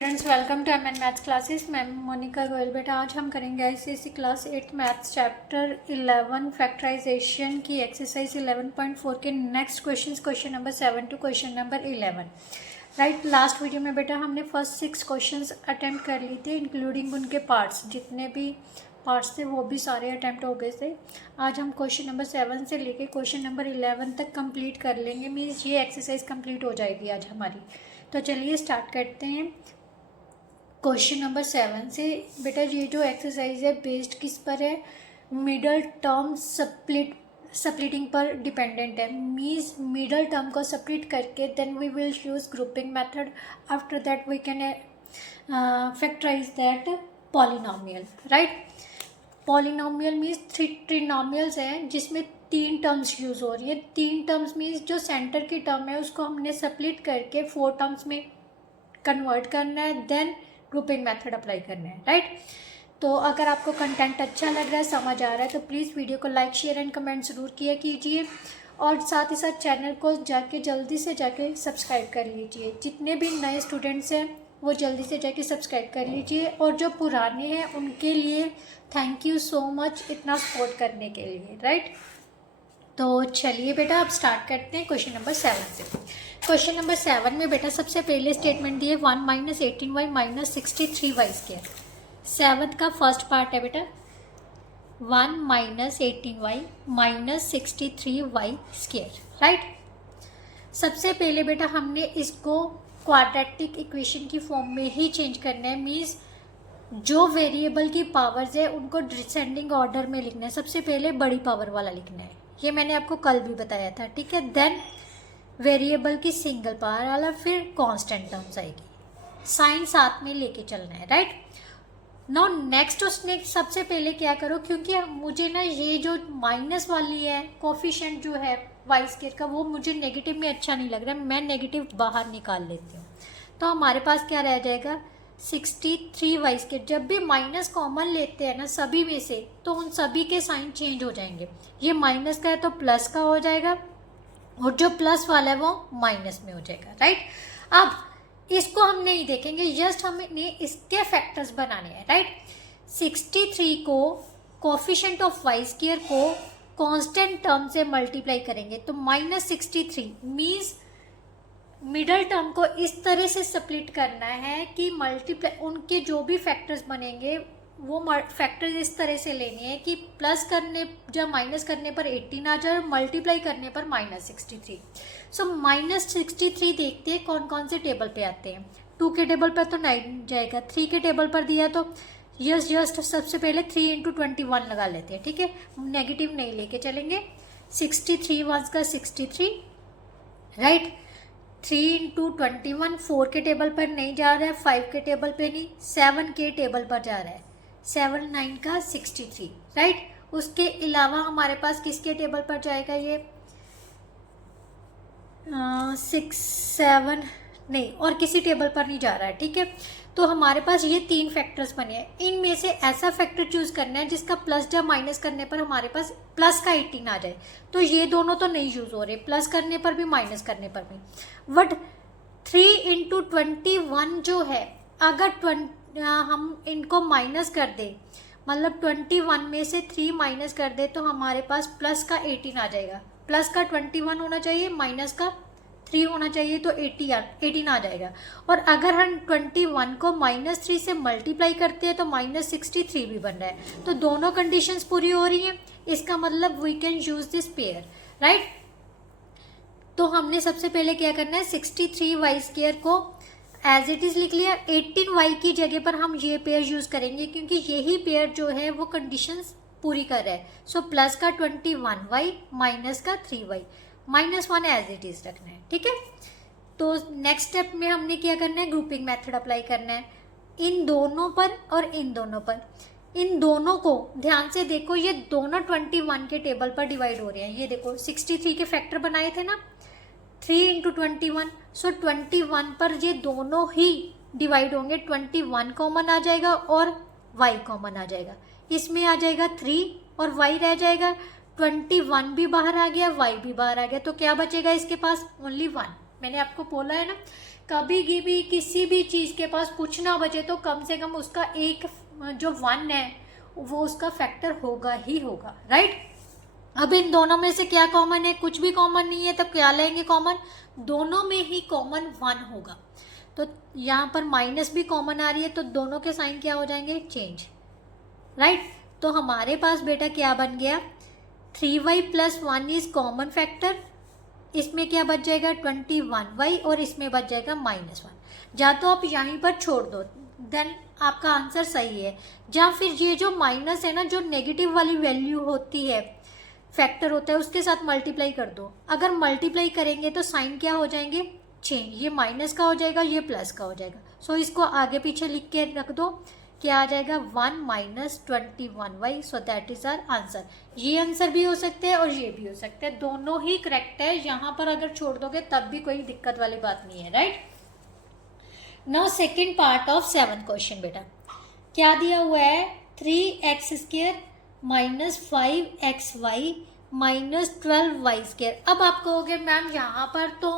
Friends, welcome to M N maths classes. मैं मोनिका गोयल। बेटा आज हम करेंगे ICSE class 8 maths chapter 11 factorisation की एक्सरसाइज 11.4 के next question number 7 to question number 11। Right, last video में बेटा हमने फर्स्ट 6 क्वेश्चंस अटेम्प्ट कर लिए थे, इंक्लूडिंग उनके पार्ट्स। जितने भी पार्ट्स थे वो भी सारे अटेम्प्ट हो गए थे। आज हम क्वेश्चन नंबर 7 से लेके क्वेश्चन नंबर 11 तक कंप्लीट कर लेंगे। मीन्स ये एक्सरसाइज कंप्लीट हो जाएगी आज हमारी। तो चलिए स्टार्ट करते हैं क्वेश्चन नंबर 7 से। बेटा ये जो एक्सरसाइज है बेस्ड किस पर है? मिडल टर्म स्प्लिटिंग पर डिपेंडेंट है। मीन्स मिडल टर्म को स्प्लिट करके then we will use grouping method. After that we can factorise that polynomial. Right, polynomial means trinomials हैं जिसमें 3 टर्म्स यूज हो रही है। 3 टर्म्स मीन्स जो सेंटर की टर्म है उसको हमने स्प्लिट करके 4 टर्म्स में कन्वर्ट करना है, देन ग्रुपिंग मेथड अप्लाई करना है। राइट, तो अगर आपको कंटेंट अच्छा लग रहा है, समझ आ रहा है, तो प्लीज़ वीडियो को लाइक शेयर एंड कमेंट ज़रूर किया कीजिए और साथ ही साथ चैनल को जाके जल्दी से जाके सब्सक्राइब कर लीजिए। जितने भी नए स्टूडेंट्स हैं वो जल्दी से जाके सब्सक्राइब कर लीजिए और जो पुराने हैं उनके लिए थैंक यू सो मच इतना सपोर्ट करने के लिए। राइट, तो चलिए बेटा अब स्टार्ट करते हैं क्वेश्चन नंबर 7 से। क्वेश्चन नंबर 7 में बेटा सबसे पहले स्टेटमेंट दिए 1 - 18y - 63y स्क्वायर। 7 का फर्स्ट पार्ट है बेटा 1 - 18y - 63y स्क्वायर। राइट, सबसे पहले बेटा हमने इसको क्वाड्रेटिक इक्वेशन की फॉर्म में ही चेंज करना है। मीन्स जो वेरिएबल की पावर्स है उनको डिसेंडिंग ऑर्डर में लिखना है। सबसे पहले बड़ी पावर वाला लिखना है, ये मैंने आपको कल भी बताया था। ठीक है, देन वेरिएबल की सिंगल पावर वाला, फिर कांस्टेंट टर्म्स आएगी। साइन साथ में लेके चलना है। राइट, नाउ नेक्स्ट उसने सबसे पहले क्या करो, क्योंकि मुझे ना ये जो माइनस वाली है कोफिशिएंट जो है वाई स्क्वायर का वो मुझे नेगेटिव में अच्छा नहीं लग रहा है, मैं नेगेटिव बाहर निकाल लेती हूँ। तो हमारे पास क्या रह जाएगा 63y स्क्वायर। जब भी माइनस कॉमन लेते हैं ना सभी में से, तो उन सभी के साइन चेंज हो जाएंगे। ये माइनस का है तो प्लस का हो जाएगा और जो प्लस वाला है वो माइनस में हो जाएगा। राइट, अब इसको हम नहीं देखेंगे, जस्ट हमने इसके फैक्टर्स बनाने हैं। राइट, 63 को कोफिशिएंट ऑफ वाई स्क्वायर को कांस्टेंट टर्म से मल्टीप्लाई करेंगे तो -63 मीन्स मिडल टर्म को इस तरह से स्प्लिट करना है कि मल्टीप्लाई उनके जो भी फैक्टर्स बनेंगे वो फैक्टर्स इस तरह से लेने हैं कि प्लस करने जब माइनस करने पर 18 आ जाए और मल्टीप्लाई करने पर -63। सो -63 देखते हैं कौन कौन से टेबल पे आते हैं। 2 के टेबल पर तो 9 जाएगा, 3 के टेबल पर दिया तो जस्ट सबसे पहले 3 × 21 लगा लेते हैं। ठीक है, नेगेटिव नहीं लेके चलेंगे। 63 1 का 63। राइट, 3 × 21 4 के टेबल पर नहीं जा रहा है, 5 के टेबल पे नहीं, 7 के टेबल पर जा रहा है। 7 9 का 63। राइट, उसके अलावा हमारे पास किसके टेबल पर जाएगा ये 6 7 नहीं, और किसी टेबल पर नहीं जा रहा है। ठीक है, तो हमारे पास ये 3 फैक्टर्स बने हैं। इनमें से ऐसा फैक्टर चूज करना है जिसका प्लस जब माइनस करने पर हमारे पास प्लस का 18 आ जाए। तो ये दोनों तो नहीं यूज हो रहे, प्लस करने पर भी माइनस करने पर भी। बट 3 × 21 जो है, अगर हम इनको माइनस कर दे, मतलब 21 में से 3 माइनस कर दे तो हमारे पास प्लस का 18 आ जाएगा। प्लस का 21 होना चाहिए, माइनस का 3 होना चाहिए, तो 18 आ जाएगा। और अगर हम 21 को -3 से मल्टीप्लाई करते हैं तो -63 भी बन रहा है। तो दोनों कंडीशंस पूरी हो रही हैं, इसका मतलब we can use this pair. Right, तो हमने सबसे पहले क्या करना है 63y स्क्वायर को एज इट इज लिख लिया। 18y की जगह पर हम ये पेयर यूज करेंगे क्योंकि यही पेयर जो है वो कंडीशंस पूरी कर रहा है। सो प्लस का 21y माइनस का 3y -1 एज इट इज रखना है। ठीक है, तो नेक्स्ट स्टेप में हमने क्या करना है ग्रुपिंग मेथड अप्लाई करना है इन दोनों पर और इन दोनों पर। इन दोनों को ध्यान से देखो, ये दोनों 21 के टेबल पर डिवाइड हो रहे हैं। ये देखो 63 के फैक्टर बनाए थे ना 3 × 21। सो 21 पर ये दोनों ही डिवाइड होंगे। 21 कॉमन आ जाएगा और y कॉमन आ जाएगा। इसमें आ जाएगा 3 और y रह जाएगा। 21 भी बाहर आ गया, y भी बाहर आ गया, तो क्या बचेगा इसके पास ओनली 1। मैंने आपको बोला है ना कभी भी किसी भी चीज़ के पास कुछ ना बचे तो कम से कम उसका एक जो 1 है वो उसका फैक्टर होगा ही होगा, राइट। अब इन दोनों में से क्या कॉमन है? कुछ भी कॉमन नहीं है, तब क्या लेंगे कॉमन? दोनों में ही कॉमन 1 होगा। तो यहाँ पर माइनस भी कॉमन आ रही है तो दोनों के साइन क्या हो जाएंगे? Change, right. तो हमारे पास बेटा क्या बन गया? 3y + 1 is common factor. इसमें क्या बच जाएगा? 21y, और इसमें बच जाएगा -1। या तो आप यहीं पर छोड़ दो, देन आपका आंसर सही है। या फिर ये जो माइनस है ना, जो नेगेटिव वाली वैल्यू होती है, फैक्टर होता है, उसके साथ मल्टीप्लाई कर दो। अगर मल्टीप्लाई करेंगे तो साइन क्या हो जाएंगे? चेंज। ये माइनस का हो जाएगा, ये प्लस का हो जाएगा। सो इसको आगे पीछे लिख के रख दो। क्या आ जाएगा? 1 - 21y। So that is our answer. ये आंसर भी हो सकते हैं और ये भी हो सकते हैं, दोनों ही करेक्ट है। यहाँ पर अगर छोड़ दोगे तब भी कोई दिक्कत वाली बात नहीं है, right. Now second part of 7th question बेटा क्या दिया हुआ है? 3x² - 5xy - 12y²। अब आप कहोगे मैम यहाँ पर तो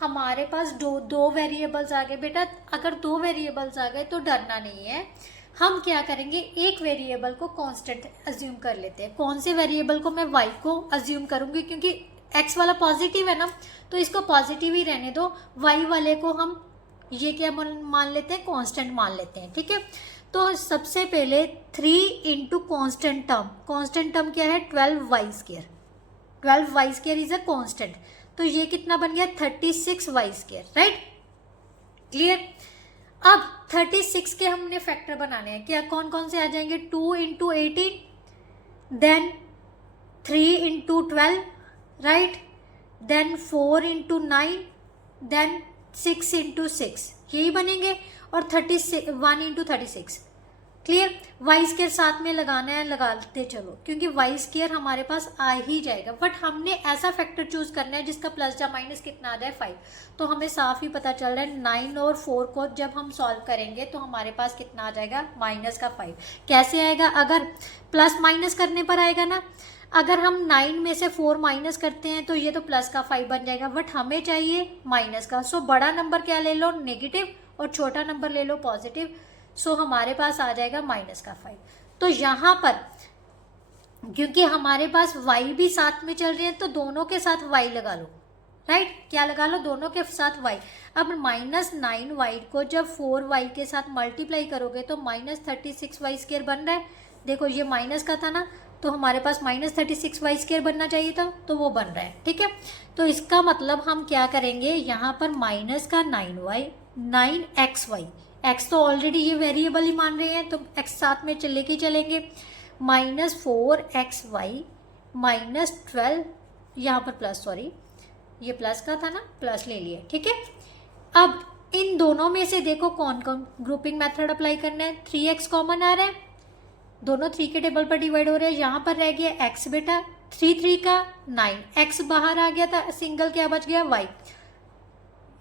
हमारे पास दो वेरिएबल्स आ गए। बेटा अगर 2 वेरिएबल्स आ गए तो डरना नहीं है। हम क्या करेंगे? एक वेरिएबल को कांस्टेंट अज्यूम कर लेते हैं। कौन से वेरिएबल को? मैं y को अज्यूम करूंगी, क्योंकि x वाला पॉजिटिव है ना, तो इसको पॉजिटिव ही रहने दो। y वाले को हम ये क्या मान लेते हैं? कांस्टेंट मान लेते हैं, ठीक है। तो सबसे पहले 3 × कांस्टेंट टर्म क्या है? 12y²। 12y² is a constant, तो ये कितना बन गया? 36y², right. क्लियर। अब 36 के हमने फैक्टर बनाने हैं। क्या कौन कौन से आ जाएंगे? 2 × 18, देन 3 × 12, राइट, देन 4 × 9, देन 6 × 6, यही बनेंगे। और 1 × 36। क्लियर। y² साथ में लगाना है, लगाते चलो, क्योंकि y² हमारे पास आ ही जाएगा। बट हमने ऐसा फैक्टर चूज करना है जिसका प्लस या माइनस कितना आ जाए? 5। तो हमें साफ ही पता चल रहा है 9 और 4 को जब हम सॉल्व करेंगे तो हमारे पास कितना आ जाएगा? -5। कैसे आएगा? अगर प्लस माइनस करने पर आएगा ना। अगर हम 9 में से 4 माइनस करते हैं तो ये तो प्लस का 5 बन जाएगा, बट हमें चाहिए माइनस का। सो बड़ा नंबर क्या ले लो? नेगेटिव, और छोटा नंबर ले लो पॉजिटिव। सो हमारे पास आ जाएगा -5। तो यहाँ पर क्योंकि हमारे पास y भी साथ में चल रहे हैं तो दोनों के साथ y लगा लो, राइट। क्या लगा लो? दोनों के साथ y। अब -9y को जब 4y के साथ मल्टीप्लाई करोगे तो -36y² बन रहा है। देखो ये माइनस का था ना, तो हमारे पास -36y² बनना चाहिए था, तो वो बन रहा है, ठीक है। तो इसका मतलब हम क्या करेंगे? यहाँ पर माइनस का 9xy, x तो ऑलरेडी ये वेरिएबल ही मान रहे हैं तो x साथ में लेके चलेंगे। -4xy - 12, यहाँ पर प्लस, सॉरी ये प्लस का था ना, प्लस ले लिए, ठीक है। अब इन दोनों में से देखो कौन कौन ग्रुपिंग मेथड अप्लाई करना है। 3x कॉमन आ रहा है, दोनों 3 के टेबल पर डिवाइड हो रहे हैं। यहाँ पर रह गया x बेटा, 3 का 9, x बाहर आ गया था, सिंगल क्या बच गया? y।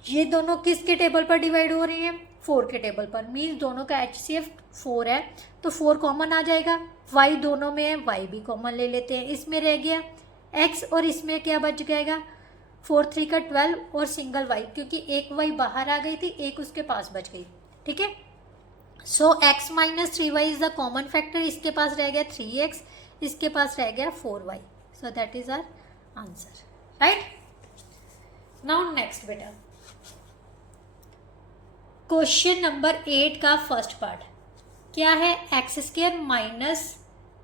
ये दोनों किसके टेबल पर डिवाइड हो रही हैं? 4 के टेबल पर। मीन्स दोनों का HCF 4 है, तो 4 कॉमन आ जाएगा। y दोनों में है, y भी कॉमन ले लेते हैं। इसमें रह गया x और इसमें क्या बच जाएगा? 4 3 का 12 और सिंगल y, क्योंकि एक y बाहर आ गई थी, एक उसके पास बच गई, ठीक है। सो x - 3y is the common factor. इसके पास रह गया 3x, इसके पास रह गया 4y। So that is our answer, right. Now next बेटा क्वेश्चन नंबर 8 का फर्स्ट पार्ट क्या है? x² -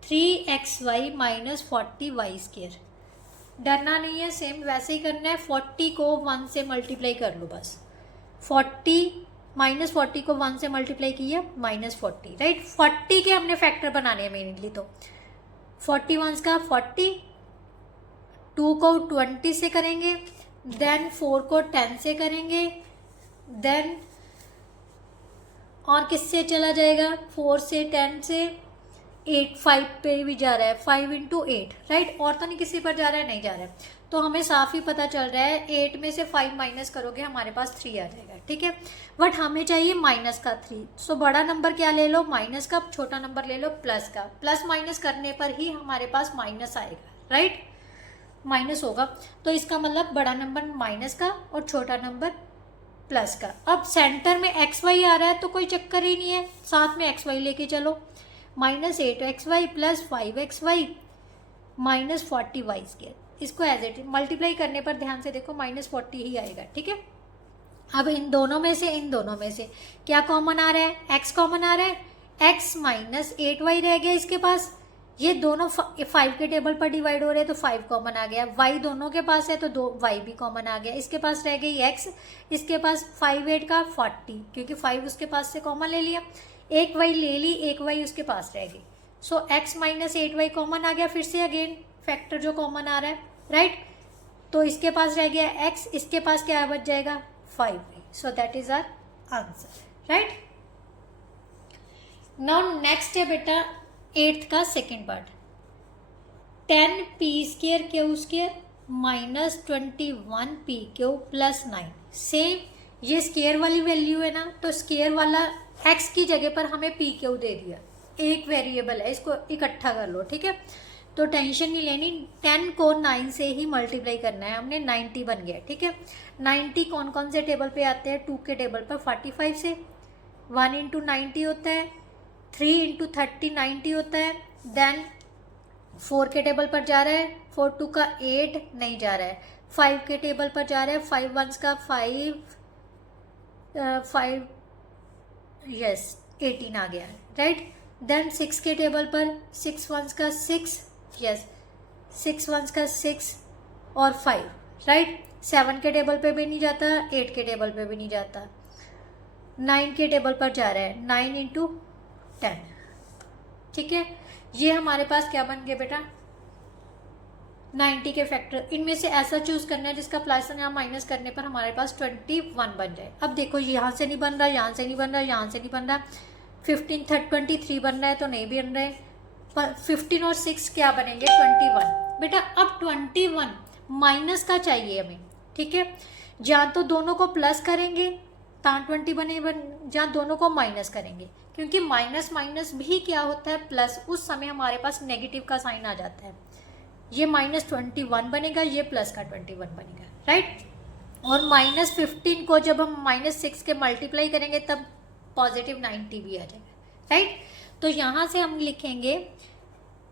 3xy - 40y²। डरना नहीं है, सेम वैसे ही करना है। 40 को 1 से मल्टीप्लाई कर लो बस। 40 -40 को 1 से मल्टीप्लाई किया -40, राइट। 40 के हमने फैक्टर बनाने हैं मेनली, तो 41 का 40, 2 को 20 से करेंगे, देन 4 को 10 से करेंगे, देन और किससे चला जाएगा? 4 से 10 से 8, 5 पे भी जा रहा है, 5 × 8, राइट। और तो नहीं किसी पर जा रहा है? नहीं जा रहा है। तो हमें साफ ही पता चल रहा है 8 में से 5 माइनस करोगे हमारे पास 3 आ जाएगा, ठीक है। बट हमें चाहिए माइनस का 3। सो बड़ा नंबर क्या ले लो? माइनस का। छोटा नंबर ले लो प्लस का। प्लस माइनस करने पर ही हमारे पास माइनस आएगा, राइट, माइनस होगा। तो इसका मतलब बड़ा नंबर माइनस का और छोटा नंबर प्लस का। अब सेंटर में एक्स वाई आ रहा है तो कोई चक्कर ही नहीं है, साथ में एक्स वाई लेके चलो, -8xy plus 5xy minus 40y²। इसको एज इट मल्टीप्लाई करने पर ध्यान से देखो -40 ही आएगा, ठीक है। अब इन दोनों में से क्या कॉमन आ रहा है, x कॉमन आ रहा है, x -8y रह गया इसके पास, ये दोनों 5 के टेबल पर डिवाइड हो रहे हैं तो 5 कॉमन आ गया, y दोनों के पास है तो 2y भी कॉमन आ गया, इसके पास रह गई x, इसके पास 5 8 का 40 क्योंकि 5 उसके पास से कॉमन ले लिया, एक y ले ली, एक y उसके पास रह गई, सो x -8y कॉमन आ गया, फिर से अगेन फैक्टर जो कॉमन आ रहा है, राइट। तो इसके पास रह गया x, इसके पास क्या बच जाएगा 5y, so that is our answer, right. Now next है बेटा 8th का second part, 10p² q² -21p³ plus 9। Same ये स्केयर वाली वैल्यू है ना, तो स्केयर वाला x की जगह पर हमें pq दे दिया, एक वेरिएबल है, इसको इकट्ठा कर लो, ठीक है। तो टेंशन नहीं लेनी, 10 को 9 से ही मल्टीप्लाई करना है हमने, 90 बन गया, ठीक है। 90 कौन कौन से टेबल पे आते हैं, 2 के टेबल पर 45 से, 1 × 90 होता है, 3 × 30 90 होता है, देन 4 के टेबल पर जा रहा है, 4 2 का 8 नहीं जा रहा है, 5 के टेबल पर जा रहा है, 5 1 का 5 यस 18 आ गया, राइट। देन 6 के टेबल पर 6 1 का 6 यस 6 1 का 6 और 5, राइट। 7 के टेबल पे भी नहीं जाता, 8 के टेबल पे भी नहीं जाता, 9 के टेबल पर जा रहा है, 9 × 10, ठीक है। ये हमारे पास क्या बन गया बेटा 90 के फैक्टर, इनमें से ऐसा चूज करना है जिसका प्लस या माइनस करने पर हमारे पास 21 बन जाए। अब देखो यहाँ से नहीं बन रहा, यहाँ से नहीं बन रहा, यहाँ से नहीं बन रहा, 15 23 बन रहा है तो नहीं बन रहे, पर 15 और 6 क्या बनेंगे 21। बेटा अब 21 माइनस का चाहिए हमें, ठीक है। जहाँ तो दोनों को प्लस करेंगे तहाँ 20 बने, जहाँ दोनों को माइनस करेंगे, क्योंकि माइनस माइनस भी क्या होता है प्लस, उस समय हमारे पास नेगेटिव का साइन आ जाता है। ये -21 बनेगा, ये प्लस का 21 बनेगा, राइट। और -15 को जब हम -6 के मल्टीप्लाई करेंगे तब पॉजिटिव 90 भी आ जाएगा, राइट। तो यहाँ से हम लिखेंगे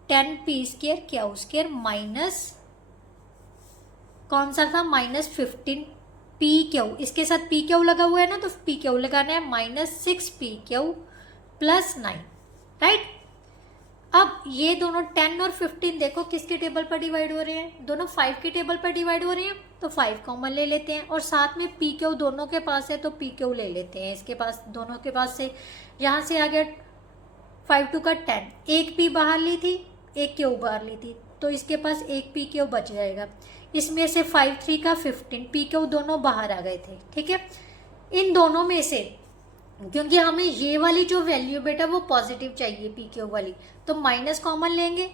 10p² q² माइनस कौन सा था -15pq, इसके साथ pq लगा हुआ है ना तो pq लगाना है, -6pq प्लस 9, राइट। अब ये दोनों 10 और 15 देखो किसके टेबल पर डिवाइड हो रहे हैं, दोनों 5 के टेबल पर डिवाइड हो रहे हैं, तो 5 कॉमन ले लेते हैं, और साथ में pq दोनों के पास है तो pq ले लेते हैं, इसके पास दोनों के पास से, यहाँ से आ गया 5 2 का 10, एक p बाहर ली थी, एक q बाहर ली थी, तो इसके पास एक pq बच जाएगा, इसमें से 5 3 का 15, pq दोनों बाहर आ गए थे, ठीक है। इन दोनों में से क्योंकि हमें ये वाली जो वैल्यू बेटा वो पॉजिटिव चाहिए pq वाली, तो माइनस कॉमन लेंगे,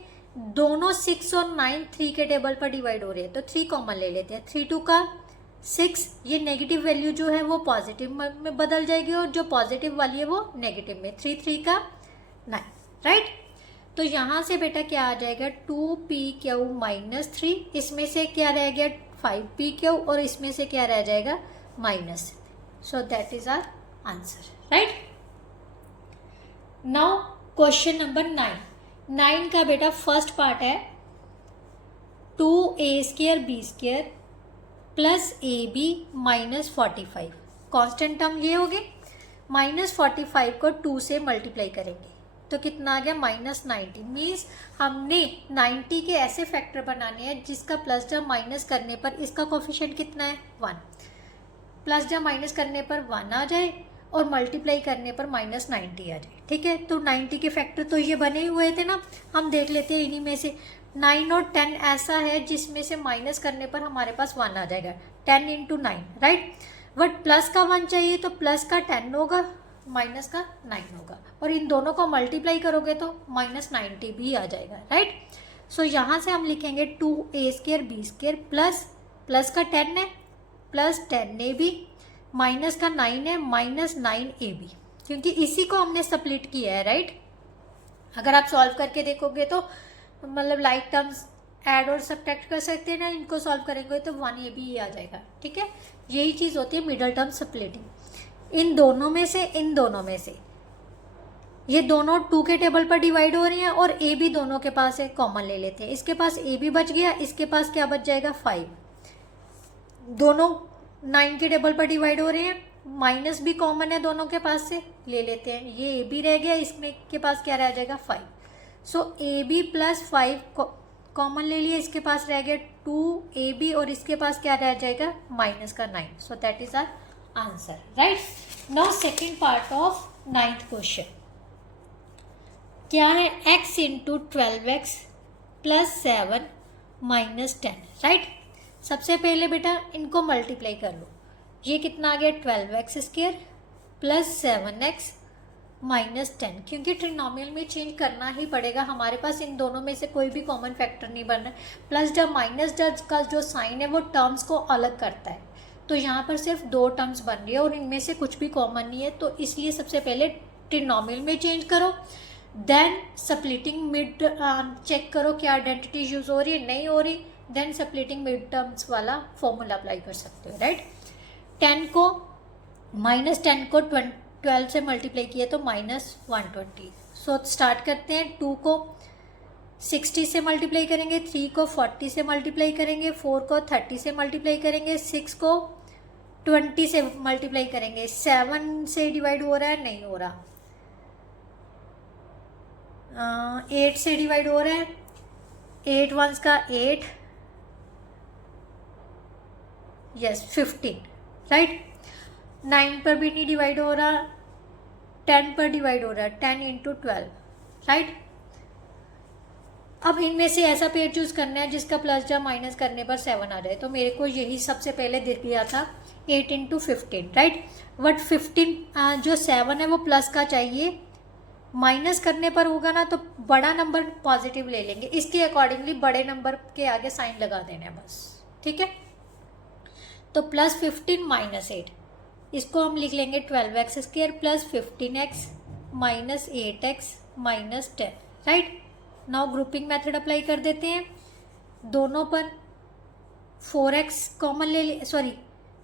दोनों 6 और 9 3 के टेबल पर डिवाइड हो रहे हैं तो 3 कॉमन ले लेते हैं, 3 2 का 6, ये नेगेटिव वैल्यू जो है वो पॉजिटिव में बदल जाएगी और जो पॉजिटिव वाली है वो नेगेटिव में, 3 3 का 9, राइट। तो यहाँ से बेटा क्या आ जाएगा 2pq -3, इसमें से क्या रह गया 5pq और इसमें से क्या रह जाएगा minus, so that is our answer, right. Now question number 9 का बेटा फर्स्ट पार्ट है 2a² b² plus ab -45, constant term ये हो गए, -45 को 2 से मल्टीप्लाई करेंगे तो कितना आ गया -90, मीन्स हमने 90 के ऐसे फैक्टर बनाने हैं जिसका प्लस या माइनस करने पर इसका कोफिशिएंट कितना है 1, प्लस या माइनस करने पर 1 आ जाए और मल्टीप्लाई करने पर -90 आ जाए, ठीक है। तो 90 के फैक्टर तो ये बने हुए थे ना, हम देख लेते हैं इन्हीं में से 9 और 10 ऐसा है जिसमें से माइनस करने पर हमारे पास 1 आ जाएगा, 10 × 9, राइट। बट प्लस का 1 चाहिए तो प्लस का 10 होगा, माइनस का 9 होगा, और इन दोनों को मल्टीप्लाई करोगे तो -90 भी आ जाएगा, राइट। सो यहाँ से हम लिखेंगे 2a² b² प्लस का 10 है प्लस 10ab माइनस का 9 है -9ab, क्योंकि इसी को हमने स्प्लिट किया है, राइट। अगर आप सॉल्व करके देखोगे तो मतलब लाइक टर्म्स ऐड और सब्ट्रैक्ट कर सकते हैं ना, इनको सॉल्व करेंगे तो 1 ये भी आ जाएगा, ठीक है। यही चीज़ होती है मिडल टर्म स्प्लिटिंग। इन दोनों में से ये दोनों 2 के टेबल पर डिवाइड हो रही हैं और ए भी दोनों के पास है, कॉमन ले लेते हैं। इसके पास ए भी बच गया, इसके पास क्या बच जाएगा 5। दोनों 9 के टेबल पर डिवाइड हो रहे हैं, माइनस भी कॉमन है दोनों के पास से, ले लेते हैं। ये ए बी रह गया, इसमें के पास क्या रह जाएगा 5। सो ए बी प्लस 5 कॉमन ले लिया, इसके पास रह गया 2 ए बी और इसके पास क्या रह जाएगा माइनस का 9। So that is our answer, right. Now second part of 9th question क्या है, x into 12x plus 7 minus 10, right. सबसे पहले बेटा इनको मल्टीप्लाई कर लो। ये कितना आ गया 12x square plus 7x minus 10, क्योंकि ट्रिनोमियल में चेंज करना ही पड़ेगा, हमारे पास इन दोनों में से कोई भी कॉमन फैक्टर नहीं बन रहा है। प्लस जब माइनस जब का जो साइन है वो टर्म्स को अलग करता है, तो यहाँ पर सिर्फ 2 टर्म्स बन रही है और इनमें से कुछ भी कॉमन नहीं है, तो इसलिए सबसे पहले ट्रिनोमियल में चेंज करो, देन स्प्लिटिंग मिड चेक करो क्या आइडेंटिटी यूज हो रही है, नहीं हो रही, देन स्प्लिटिंग मिड टर्म्स वाला फॉर्मूला अप्लाई कर सकते हो, राइट। 10 को माइनस 10 को 12 से मल्टीप्लाई किया तो माइनस 120। सो स्टार्ट करते हैं। 2 को 60 से मल्टीप्लाई करेंगे, 3 को 40 से मल्टीप्लाई करेंगे, 4 को 30 से मल्टीप्लाई करेंगे, 6 को 20 से मल्टीप्लाई करेंगे, 7 से डिवाइड हो रहा है, नहीं हो रहा, 8 से डिवाइड हो रहा है, 8 वंस का 8, यस 15, राइट। 9 पर भी नहीं डिवाइड हो रहा, 10 पर डिवाइड हो रहा है, 10 इंटू 12, राइट। अब इनमें से ऐसा पेयर चूज करना है जिसका प्लस या माइनस करने पर 7 आ जाए, तो मेरे को यही सबसे पहले दिख गया था 8 इंटू 15, राइट। बट 15 जो 7 है वो प्लस का चाहिए, माइनस करने पर होगा ना तो बड़ा नंबर पॉजिटिव ले लेंगे, इसके अकॉर्डिंगली बड़े नंबर के आगे साइन लगा देना है बस, ठीक है। तो प्लस 15 माइनस 8, इसको हम लिख लेंगे 12x square plus 15x minus 8x minus 10, right. Now grouping method apply कर देते हैं। दोनों पर 4x कॉमन ले लिए, सॉरी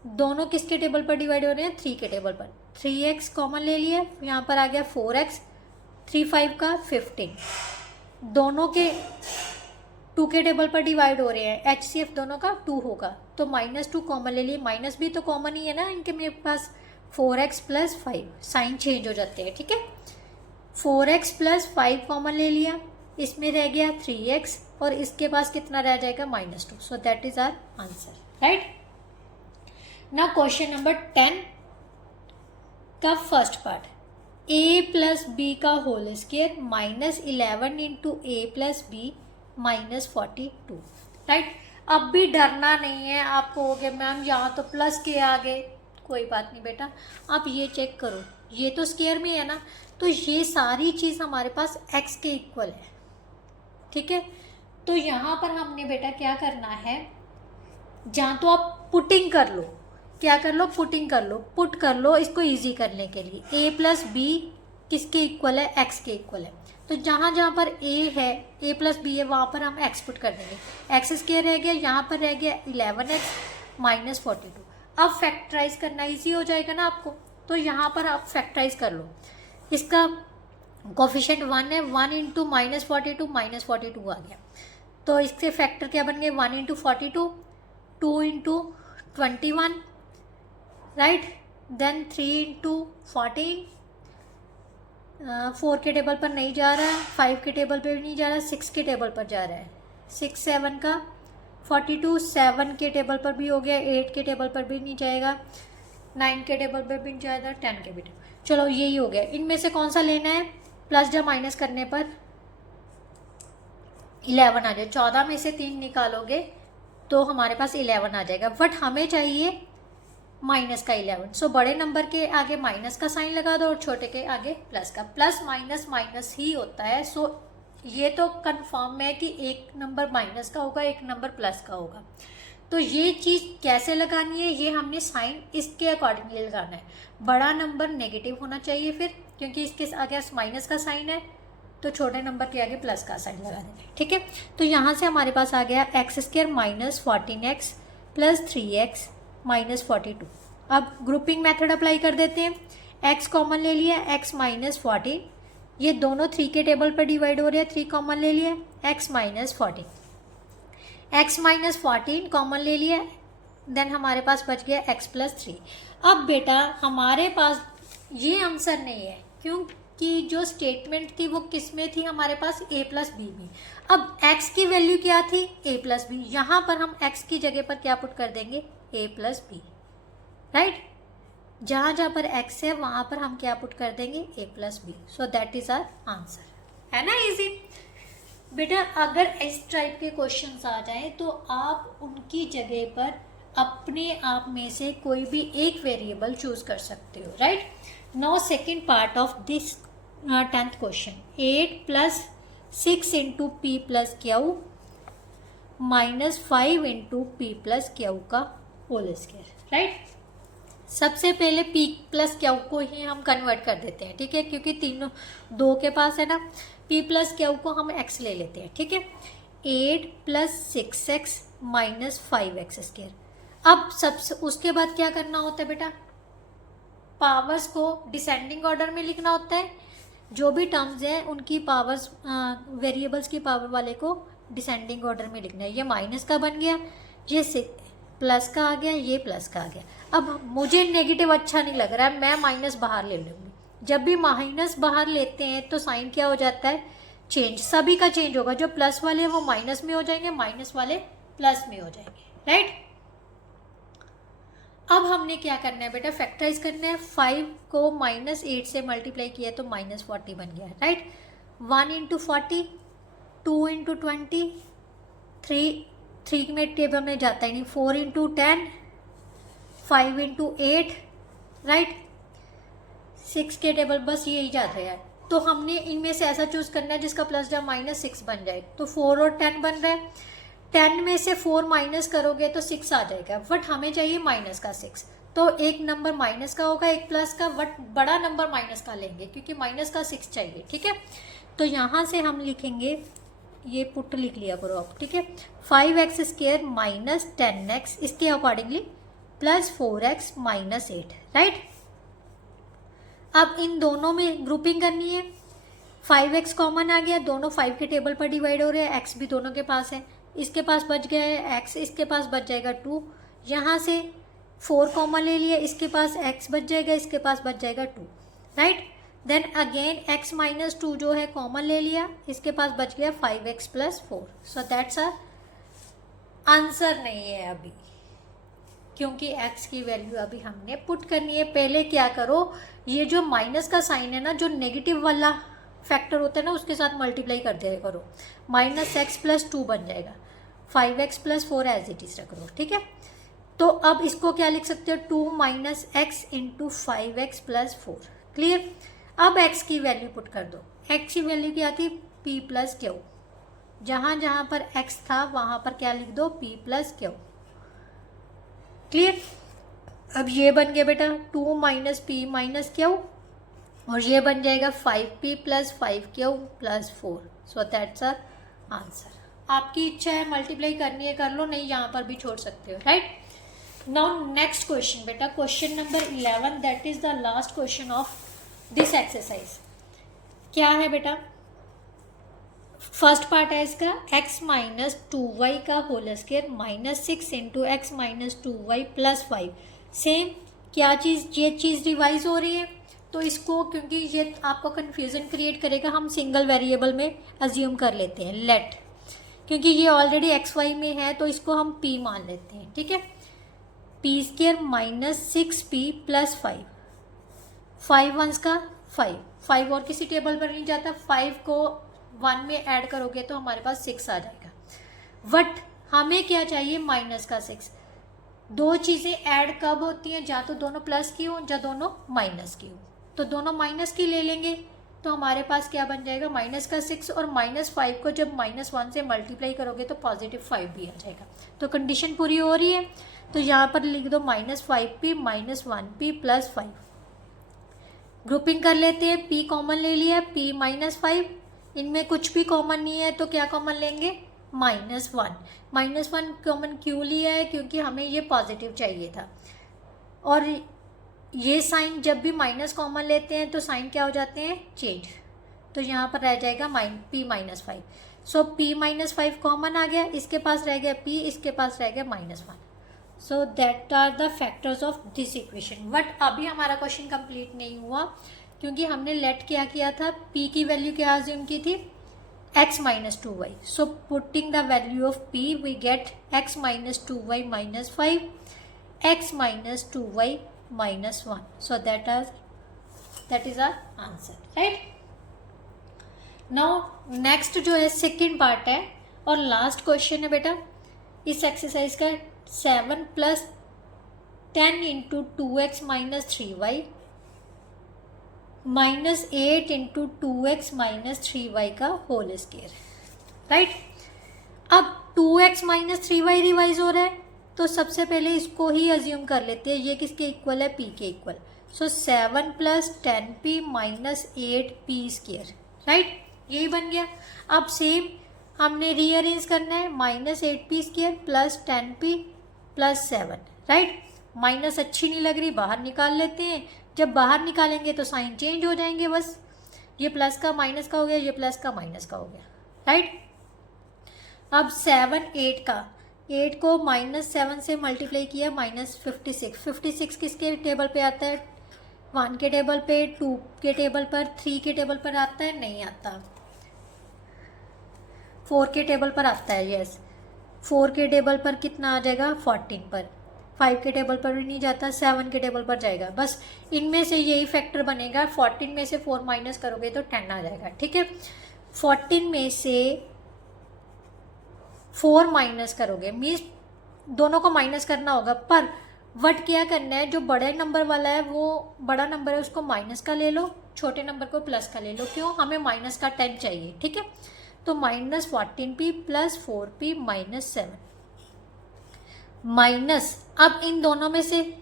दोनों किसके टेबल पर डिवाइड हो रहे हैं, 3 के टेबल पर। 3x कॉमन ले लिया, यहाँ पर आ गया 4x, 3 5 का 15, दोनों के 2 के टेबल पर डिवाइड हो रहे हैं, HCF दोनों का 2 होगा, तो -2 कॉमन ले लिए, माइनस भी तो कॉमन ही है ना इनके मेरे पास, 4x प्लस 5, साइन चेंज हो जाते हैं, ठीक है। 4x प्लस 5 कॉमन ले लिया, इसमें रह गया 3x और इसके पास कितना रह जाएगा -2, so that is our answer, right. Now question number 10 का first part, a plus B का whole square minus 11 into A plus B minus 42, right. अब भी डरना नहीं है, आप कहोगे मैम यहाँ तो प्लस के आगे, कोई बात नहीं बेटा, आप ये चेक करो, ये तो स्क्वायर में है ना, तो ये सारी चीज़ हमारे पास x के इक्वल है, ठीक है। तो यहाँ पर हमने बेटा क्या करना है, जहाँ तो आप पुटिंग कर लो, क्या कर लो, पुटिंग कर लो, पुट कर लो इसको इजी करने के लिए। a प्लस बी किसके इक्वल है, x के इक्वल है, तो जहाँ जहाँ पर a है, a प्लस बी है, वहाँ पर हम x पुट कर देंगे, x स्क्वायर रह गया, यहाँ पर रह गया 11x माइनस 42। अब फैक्टराइज करना इजी हो जाएगा ना आपको, तो यहाँ पर आप फैक्टराइज कर लो, इसका कोफिशिएंट 1 है, 1 इंटू माइनस 42 माइनस 42 आ गया, तो इसके फैक्टर क्या बन गए, 1 into 42, 2 into 21, right, then 3 into 40, 4 के टेबल पर नहीं जा रहा है, 5 के टेबल पर भी नहीं जा रहा है, 6 के टेबल पर जा रहा है, 6 7 का 42, 7 के टेबल पर भी हो गया, 8 के टेबल पर भी नहीं जाएगा, 9 के टेबल पर भी नहीं जाएगा, 10 के भी। चलो यही हो गया, इनमें से कौन सा लेना है, प्लस या माइनस करने पर 11 आ जाए, 14 में से 3 निकालोगे तो हमारे पास 11 आ जाएगा, बट हमें चाहिए माइनस का 11, सो बड़े नंबर के आगे माइनस का साइन लगा दो और छोटे के आगे प्लस का, प्लस माइनस माइनस ही होता है, सो ये तो कंफर्म है कि एक नंबर माइनस का होगा, एक नंबर प्लस का होगा। तो ये चीज़ कैसे लगानी है, ये हमने साइन इसके अकॉर्डिंगली लगाना है, बड़ा नंबर नेगेटिव होना चाहिए फिर, क्योंकि इसके आगे माइनस का साइन है, तो छोटे नंबर के आगे प्लस का साइन लगा देना है, ठीक है। तो यहाँ से हमारे पास आ गया x square minus 14x plus 3x minus 42। अब ग्रुपिंग मेथड अप्लाई कर देते हैं। x कॉमन ले लिया, x माइनस 14, ये दोनों 3 के टेबल पर डिवाइड हो रहे हैं, 3 कॉमन ले लिया, x minus 14, x minus 14 common ले लिया, देन हमारे पास बच गया x प्लस 3। अब बेटा हमारे पास ये आंसर नहीं है, क्योंकि जो स्टेटमेंट थी वो किस में थी, हमारे पास a प्लस बी में। अब x की वैल्यू क्या थी, a प्लस बी, यहाँ पर हम x की जगह पर क्या पुट कर देंगे, a प्लस बी, राइट। जहाँ जहाँ पर x है वहाँ पर हम क्या पुट कर देंगे, a plus B. So that is our answer, है ना इजी। बेटा अगर इस टाइप के क्वेश्चंस आ जाएं तो आप उनकी जगह पर अपने आप में से कोई भी एक वेरिएबल चूज कर सकते हो, right. Now second part of this 10th question, 8 plus 6 into P plus Q minus 5 into P plus Q का होल स्क्वायर, राइट। सबसे पहले पी प्लस क्यू को ही हम कन्वर्ट कर देते हैं, ठीक है, क्योंकि तीनों दो के पास है ना। पी प्लस क्यू को हम x ले लेते हैं, ठीक है। 8 plus 6x minus 5x square. अब सबसे उसके बाद क्या करना होता है बेटा, पावर्स को डिसेंडिंग ऑर्डर में लिखना होता है। जो भी टर्म्स हैं उनकी पावर्स, वेरिएबल्स की पावर वाले को डिसेंडिंग ऑर्डर में लिखना है। ये माइनस का बन गया, ये प्लस का आ गया, ये प्लस का आ गया। अब मुझे नेगेटिव अच्छा नहीं लग रहा है, मैं माइनस बाहर ले लूँगी। जब भी माइनस बाहर लेते हैं तो साइन क्या हो जाता है, चेंज, सभी का चेंज होगा। जो प्लस वाले वो माइनस में हो जाएंगे, माइनस वाले प्लस में हो जाएंगे, राइट। अब हमने क्या करना है बेटा, फैक्टराइज करना है। 5 को माइनस 8 से मल्टीप्लाई किया तो माइनस 40 बन गया, राइट। 1 इंटू 40, 2 इंटू 20, 3 में टेबल में जाता ही नहीं, 4 इंटू 10, 5 इंटू 8, राइट। 6 के टेबल बस यही जाते हैं। तो हमने इनमें से ऐसा चूज करना है जिसका प्लस या माइनस 6 बन जाए। तो 4 और 10 बन रहा है, 10 में से 4 माइनस करोगे तो 6 आ जाएगा, बट हमें चाहिए माइनस का 6। तो एक नंबर माइनस का होगा, एक प्लस का, बट बड़ा नंबर माइनस का लेंगे क्योंकि माइनस का 6 चाहिए, ठीक है। तो यहाँ से हम लिखेंगे, ये पुट लिख लिया करो आप, ठीक है। 5x स्क्वायर माइनस 10x, इसके accordingly plus 4x minus 8, right. अब इन दोनों में ग्रुपिंग करनी है। 5x कॉमन आ गया, दोनों 5 के टेबल पर डिवाइड हो रहे हैं, x भी दोनों के पास है, इसके पास बच गया है x, इसके पास बच जाएगा 2। यहाँ से 4 कॉमन ले लिया, इसके पास x बच जाएगा, इसके पास बच जाएगा 2, right. Then again x minus 2 जो है कॉमन ले लिया, इसके पास बच गया 5x plus 4। So that's answer नहीं है अभी, क्योंकि x की वैल्यू अभी हमने पुट करनी है। पहले क्या करो, ये जो माइनस का साइन है ना, जो नेगेटिव वाला फैक्टर होता है ना, उसके साथ मल्टीप्लाई कर दिया करो, माइनस एक्स प्लस 2 बन जाएगा, 5x plus 4 as it is रख लो, ठीक है। तो अब इसको क्या लिख सकते हो, 2 minus x into 5x plus 4, clear. अब x की वैल्यू पुट कर दो। x की वैल्यू क्या थी, p प्लस क्यू, जहाँ जहाँ पर x था वहाँ पर क्या लिख दो, p प्लस क्यू, क्लियर। अब ये बन गया बेटा 2 माइनस पी माइनस क्यू, और ये बन जाएगा 5p plus 5q plus 4। So that's our answer. आपकी इच्छा है मल्टीप्लाई करनी है कर लो, नहीं यहाँ पर भी छोड़ सकते हो, राइट। नाउ नेक्स्ट क्वेश्चन बेटा, question number 11, that is the last question of this exercise. क्या है बेटा, फर्स्ट पार्ट है इसका, x माइनस 2y का whole square minus 6 into x minus 2y plus 5। Same क्या चीज़, ये चीज़ रिवाइज हो रही है, तो इसको क्योंकि ये आपको कन्फ्यूज़न क्रिएट करेगा, हम सिंगल वेरिएबल में अज्यूम कर लेते हैं, लेट, क्योंकि ये ऑलरेडी XY में है तो इसको हम p मान लेते हैं, ठीक है। p square minus 6p plus 5, 5 ones का 5 और किसी टेबल पर नहीं जाता, 5 को 1 में ऐड करोगे तो हमारे पास 6 आ जाएगा। बट हमें क्या चाहिए, माइनस का 6। दो चीज़ें ऐड कब होती हैं, या तो दोनों प्लस की हो या दोनों माइनस की हो। तो दोनों माइनस की ले लेंगे तो हमारे पास क्या बन जाएगा, माइनस का 6, और -5 को जब -1 से मल्टीप्लाई करोगे तो +5 भी आ जाएगा। तो कंडीशन पूरी हो रही है, तो यहाँ पर लिख दो -5p minus 1p plus 5। Grouping कर लेते हैं, p कॉमन ले लिया, p माइनस 5, इनमें कुछ भी कॉमन नहीं है तो क्या कॉमन लेंगे, -1। -1 कॉमन क्यों लिया है, क्योंकि हमें ये पॉजिटिव चाहिए था। और ये साइन जब भी माइनस कॉमन लेते हैं तो साइन क्या हो जाते हैं, चेंज। तो यहाँ पर रह जाएगा p-5। सो p-5 कॉमन आ गया, इसके पास रह गया p, इसके पास रह गया -1। So that are the factors of this equation. But अभी हमारा क्वेश्चन कंप्लीट नहीं हुआ, क्योंकि हमने लेट क्या किया था, p की वैल्यू क्या अज्यूम की थी, x - 2y। So putting the value of p we get x - 2y - 5, x - 2y - 1। So that is our answer, right? Now next जो है सेकेंड पार्ट है और लास्ट क्वेश्चन है बेटा इस एक्सरसाइज का, 7 + 10 × 2x - 3y -8 × 2x - 3y का whole square, right. अब 2x - 3y रिवाइज हो रहा है, तो सबसे पहले इसको ही अज्यूम कर लेते हैं, ये किसके इक्वल है, p के इक्वल। सो 7 + 10p - 8p², राइट, यही बन गया। अब सेम हमने रीअरेंज करना है, -8p² + 10p + 7, राइट। माइनस अच्छी नहीं लग रही, बाहर निकाल लेते हैं। जब बाहर निकालेंगे तो साइन चेंज हो जाएंगे, बस ये प्लस का माइनस का हो गया, ये प्लस का माइनस का हो गया, राइट। अब 7 8 का, 8 को -7 से मल्टीप्लाई किया, -56। 56 किसके टेबल पे आता है, 1 के टेबल पे, 2 के टेबल पर, 3 के टेबल पर आता है, नहीं आता, 4 के टेबल पर आता है, यस। 4 के टेबल पर कितना आ जाएगा, 14 पर। 5 के टेबल पर भी नहीं जाता, 7 के टेबल पर जाएगा। बस इनमें से यही फैक्टर बनेगा, 14 में से 4 माइनस करोगे तो 10 आ जाएगा, ठीक है। 14 में से 4 माइनस करोगे, मीन्स दोनों को माइनस करना होगा, पर वट क्या करना है, जो बड़े नंबर वाला है वो बड़ा नंबर है उसको माइनस का ले लो, छोटे नंबर को प्लस का ले लो। क्यों, हमें माइनस का 10 चाहिए, ठीक है। तो -14p + 4p - 7 माइनस, अब इन दोनों में से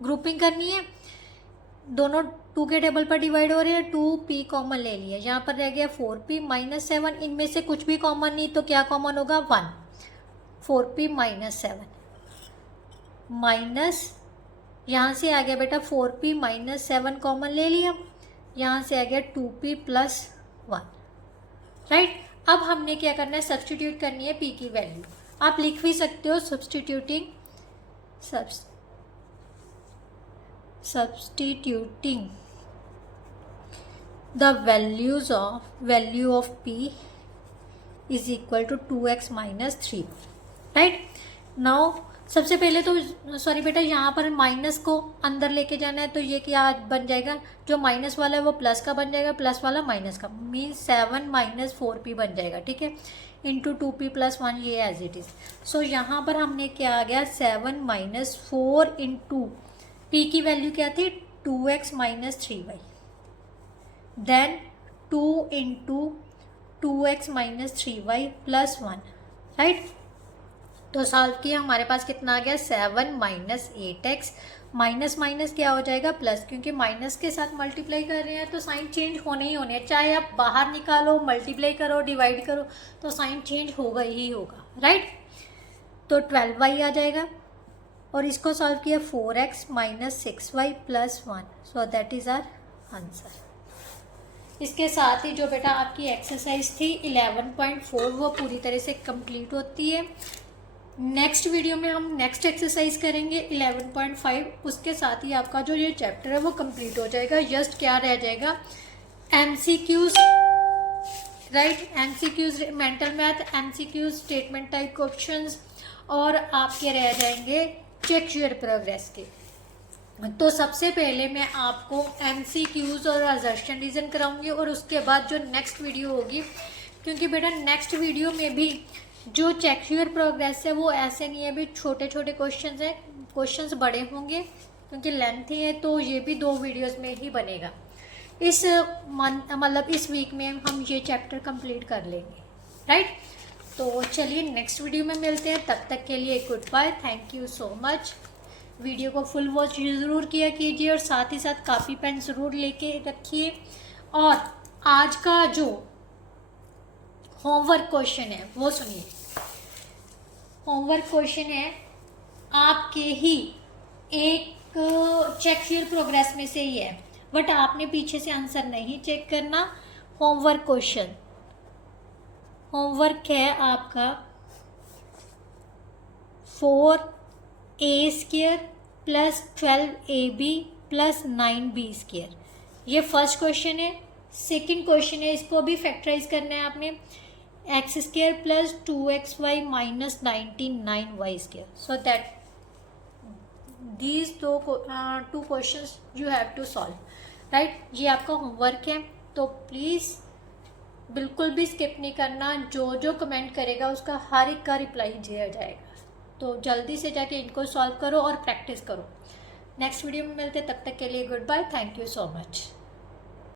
ग्रुपिंग करनी है, दोनों 2 के टेबल पर डिवाइड हो रहे हैं, 2p कॉमन ले लिया, यहाँ पर रह गया 4p - 7। इनमें से कुछ भी कॉमन नहीं तो क्या कॉमन होगा, 1। 4p - 7 माइनस, यहाँ से आ गया बेटा 4p - 7 कॉमन ले लिया, यहाँ से आ गया 2p + 1, राइट। अब हमने क्या करना है, सब्सटीट्यूट करनी है p की वैल्यू। आप लिख भी सकते हो substituting the value of p is equal to 2x - 3, right. Now सबसे पहले तो सॉरी बेटा, यहाँ पर माइनस को अंदर लेके जाना है, तो ये क्या बन जाएगा, जो माइनस वाला है वो प्लस का बन जाएगा, प्लस वाला माइनस का, मीन्स 7 - 4p बन जाएगा, ठीक है, × 2p + 1, ये एज इट इज़। सो यहाँ पर हमने क्या आ गया, 7 - 4 × p की वैल्यू क्या थी, 2x - 3y, then 2 × 2x - 3y + 1, right. तो सॉल्व किया, हमारे पास कितना आ गया, 7 - 8x, माइनस माइनस क्या हो जाएगा, प्लस, क्योंकि माइनस के साथ मल्टीप्लाई कर रहे हैं तो साइन चेंज होने ही होने, चाहे आप बाहर निकालो, मल्टीप्लाई करो, डिवाइड करो, तो साइन चेंज होगा ही होगा, राइट। तो 12y आ जाएगा, और इसको सॉल्व किया, 4x - 6y + 1। So that is our answer. इसके साथ ही जो बेटा आपकी एक्सरसाइज थी 11.4 वो पूरी तरह से कंप्लीट होती है। नेक्स्ट वीडियो में हम नेक्स्ट एक्सरसाइज करेंगे 11.5, उसके साथ ही आपका जो ये चैप्टर है वो कंप्लीट हो जाएगा। जस्ट क्या रह जाएगा, MCQs, right, MCQs mental math, MCQs statement type questions, और आपके रह जाएंगे चेक योर प्रोग्रेस के। तो सबसे पहले मैं आपको MCQs और असर्शन रीजन कराऊंगी, और उसके बाद जो नेक्स्ट वीडियो होगी, क्योंकि बेटा नेक्स्ट वीडियो में भी जो चेक योर प्रोग्रेस है वो ऐसे नहीं है भी छोटे छोटे क्वेश्चंस हैं, क्वेश्चंस बड़े होंगे क्योंकि लेंथी है, तो ये भी 2 वीडियोस में ही बनेगा। इस मतलब इस वीक में हम ये चैप्टर कंप्लीट कर लेंगे, राइट। तो चलिए नेक्स्ट वीडियो में मिलते हैं, तब तक के लिए goodbye, thank you so much. Video को फुल वॉच ज़रूर किया कीजिए, और साथ ही साथ कापी पेन ज़रूर लेके रखिए। और आज का जो होमवर्क क्वेश्चन है वो सुनिए। होमवर्क क्वेश्चन है आपके ही एक चेक योर प्रोग्रेस में से ही है, बट आपने पीछे से आंसर नहीं चेक करना। होमवर्क क्वेश्चन, होमवर्क है आपका 4a² plus 12ab plus 9b²। ये फर्स्ट क्वेश्चन है। सेकंड क्वेश्चन है, इसको भी फैक्टराइज करना है आपने, x² plus 2xy minus 99y²। So that these two questions you have to solve, right. ये आपका होमवर्क है, तो प्लीज़ बिल्कुल भी स्किप नहीं करना। जो जो कमेंट करेगा उसका हर एक का रिप्लाई दिया जाएगा, तो जल्दी से जाके इनको सॉल्व करो और प्रैक्टिस करो। नेक्स्ट वीडियो में मिलते, तब तक के लिए goodbye, thank you so much.